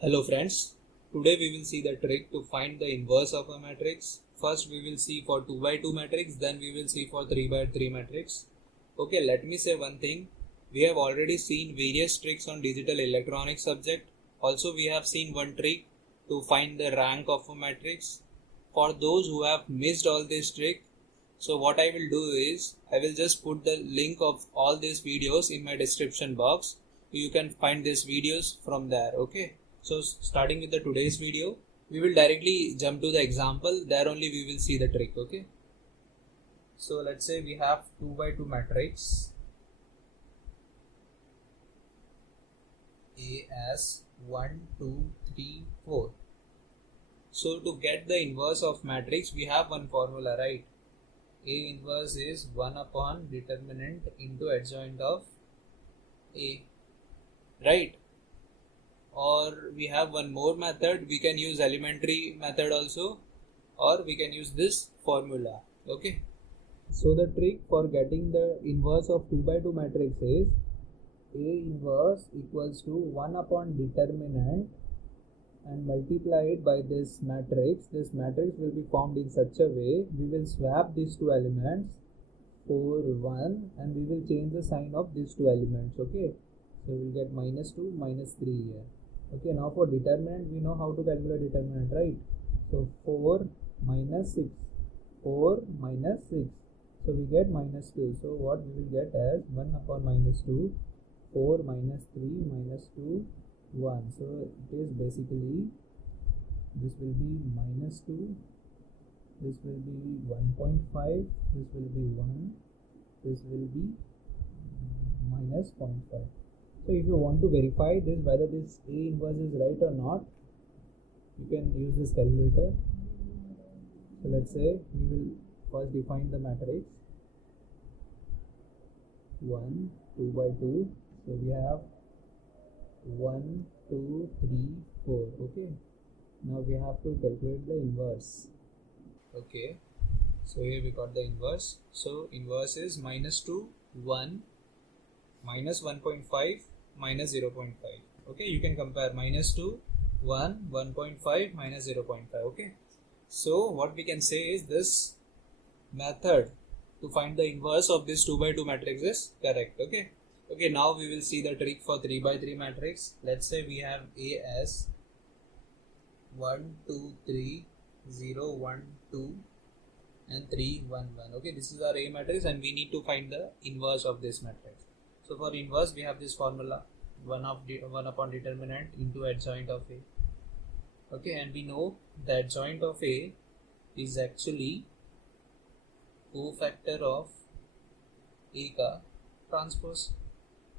Hello friends, today we will see the trick to find the inverse of a matrix. First we will see for 2 by 2 matrix, then we will see for 3 by 3 matrix. Okay, let me say one thing. We have already seen various tricks on digital electronics subject. Also we have seen one trick to find the rank of a matrix. For those who have missed all this trick, so what I will do is I will just put the link of all these videos in my description box. You can find these videos from there. Okay. So starting with the today's video, we will directly jump to the example. There only we will see the trick. Okay. So let's say we have 2 by 2 matrix A as 1, 2, 3, 4. So to get the inverse of matrix, we have one formula, right? A inverse is 1 upon determinant into adjoint of A, right? Or we have one more method. We can use elementary method also, or we can use this formula. Okay. So the trick for getting the inverse of 2 by 2 matrix is A inverse equals to 1 upon determinant and multiply it by this matrix. This matrix will be formed in such a way, we will swap these two elements 4, 1, and we will change the sign of these two elements. Okay, so we will get -2, -3 here. Okay, now for determinant, we know how to calculate determinant, right? So 4 minus 6, 4 minus 6, so we get -2. So what we will get as 1 upon -2, 4 minus 3 minus 2, 1. So it is basically, this will be -2, this will be 1.5, this will be 1, this will be -0.5. So if you want to verify this, whether this A inverse is right or not, you can use this calculator. So let's say we will first define the matrix 1, 2 by 2. So we have 1, 2, 3, 4. Okay, now we have to calculate the inverse. Okay, so here we got the inverse. So inverse is -2, 1, minus 1.5, minus 0.5. Okay, you can compare -2, 1, 1.5, minus 0.5. Okay, so what we can say is this method to find the inverse of this 2 by 2 matrix is correct. Okay. Okay, now we will see the trick for 3 by 3 matrix. Let's say we have A as 1, 2, 3, 0, 1, 2 and 3, 1, 1. Okay, this is our A matrix and we need to find the inverse of this matrix. So for inverse, we have this formula 1 upon determinant into adjoint of A. Okay, and we know the adjoint of A is actually cofactor of A ka transpose.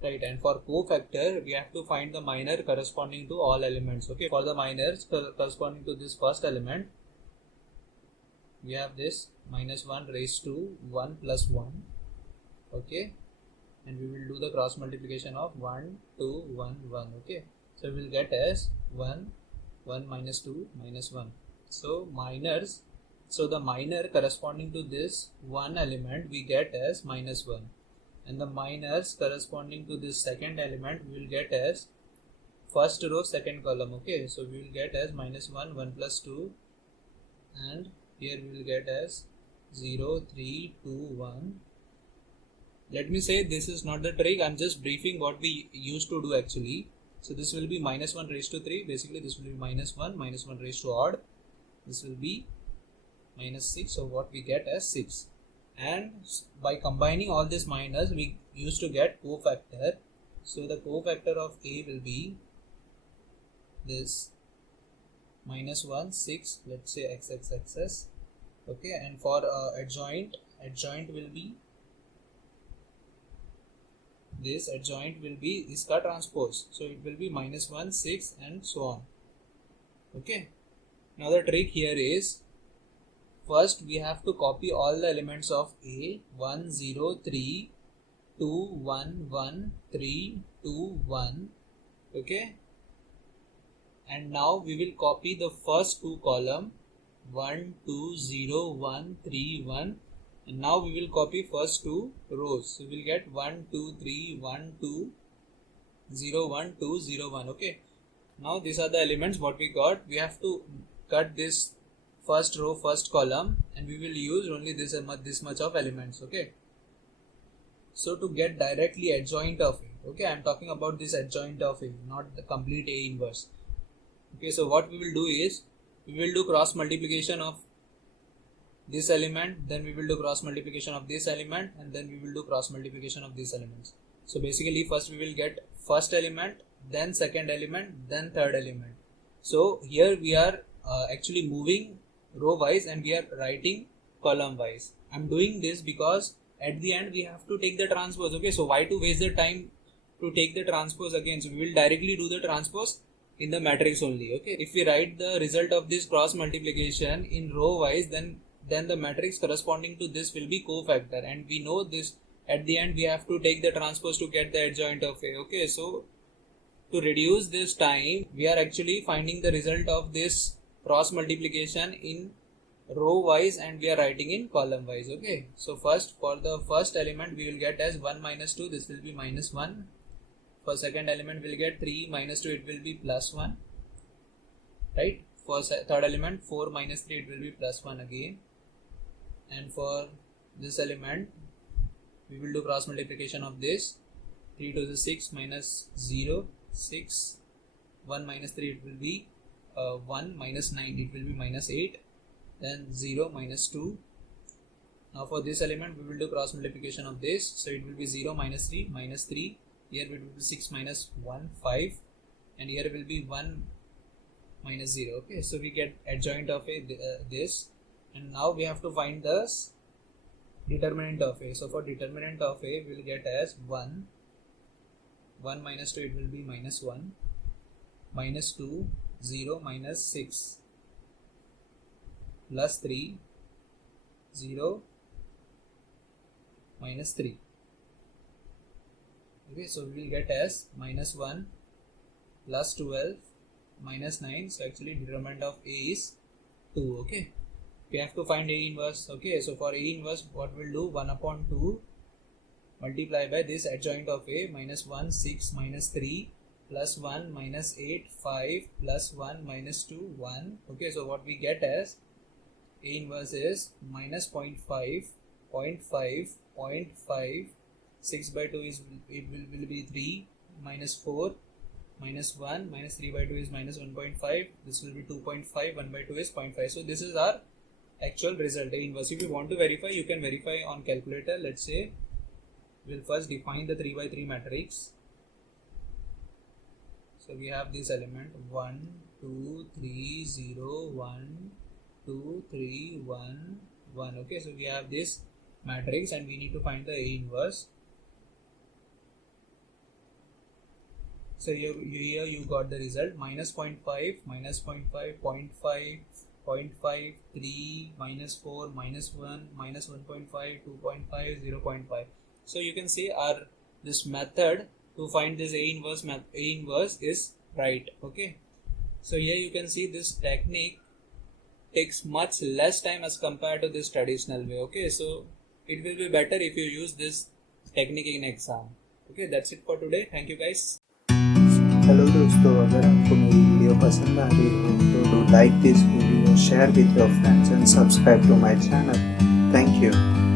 Right, and for cofactor, we have to find the minor corresponding to all elements. Okay, for the minors corresponding to this first element, we have this -1 raised to 1 plus 1. Okay, and we will do the cross multiplication of 1, 2, 1, 1. Okay, so we will get as 1, 1 minus 2 minus 1. So minors, so the minor corresponding to this one element we get as -1. And the minors corresponding to this second element we will get as first row second column. Okay, so we will get as -1, 1 plus 2, and here we will get as 0, 3, 2, 1. Let me say this is not the trick, I'm just briefing what we used to do actually. So this will be -1 raised to 3, basically this will be -1 raised to odd, this will be -6, so what we get as 6. And by combining all these minors, we used to get cofactor. So the cofactor of A will be this -1, 6, let's say XXXS. Okay, and for adjoint will be this, adjoint will be iska transpose. So it will be -1, 6 and so on. Okay, now the trick here is, first we have to copy all the elements of A, 1, 0, 3, 2, 1, 1, 3, 2, 1. Okay, and now we will copy the first two column 1, 2, 0, 1, 3, 1, and now we will copy first two rows. So we will get 1, 2, 3, 1, 2, 0, 1, 2, 0, 1. Okay, Now these are the elements what we got. We have to cut this first row, first column, and we will use only this much of elements. Okay. So to get directly adjoint of A, okay, I am talking about this adjoint of A, not the complete A inverse. Okay, so what we will do is, we will do cross multiplication of this element, then we will do cross multiplication of this element, and then we will do cross multiplication of these elements. So basically first we will get first element, then second element, then third element. So here we are actually moving row wise and we are writing column wise. I'm doing this because at the end we have to take the transpose. Okay, so why to waste the time to take the transpose again? So we will directly do the transpose in the matrix only. Okay, if we write the result of this cross multiplication in row wise, then the matrix corresponding to this will be cofactor, and we know this at the end we have to take the transpose to get the adjoint of A. Okay, so to reduce this time we are actually finding the result of this cross multiplication in row wise and we are writing in column wise. Okay, so first for the first element we will get as 1 minus 2, this will be minus 1. For second element we will get 3 minus 2, it will be plus 1, right? For third element 4 minus 3, it will be plus 1 again. And for this element we will do cross multiplication of this. 3 to the 6 minus 0, 6. 1 minus 3, it will be 1 minus 9, it will be minus 8. Then 0 minus 2. Now for this element we will do cross multiplication of this, so it will be 0 minus 3 minus 3. Here it will be 6 minus 1, 5, and here it will be 1 minus 0. Okay, so we get adjoint of A, this, and now we have to find the determinant of A. So for determinant of A we will get as 1 minus 2, it will be minus 1, minus 2, 0 minus 6, plus 3, 0 minus 3. Okay, so we will get as minus 1 plus 12 minus 9. So actually determinant of A is 2. Okay, we have to find A inverse. Okay, so for A inverse what we'll do, 1 upon 2 multiply by this adjoint of A, minus 1, 6 minus 3 plus 1 minus 8, 5 plus 1 minus 2, 1. Okay, so what we get as A inverse is minus 0.5, 0.5, 0.5, 6 by 2 is, it will be 3, minus 4, minus 1, minus 3 by 2 is minus 1.5, this will be 2.5, 1 by 2 is 0.5. So this is our actual result, A inverse. If you want to verify, you can verify on calculator. Let's say we'll first define the 3 by 3 matrix. So we have this element 1, 2, 3, 0, 1, 2, 3, 1, 1. Okay, so we have this matrix and we need to find the A inverse. So here you got the result, minus 0.5, minus 0.5, 0.5, 0.5, 3, minus 4, minus 1, minus 1.5, 2.5, 0.5. So you can see this method to find this A inverse is right. Okay, so here you can see this technique takes much less time as compared to this traditional way. Okay, so it will be better if you use this technique in exam. Okay, that's it for today. Thank you guys. Hello दोस्तों, अगर आपको मेरी video पसंद आ रही हो तो do like this video, share with your friends and subscribe to my channel. Thank you.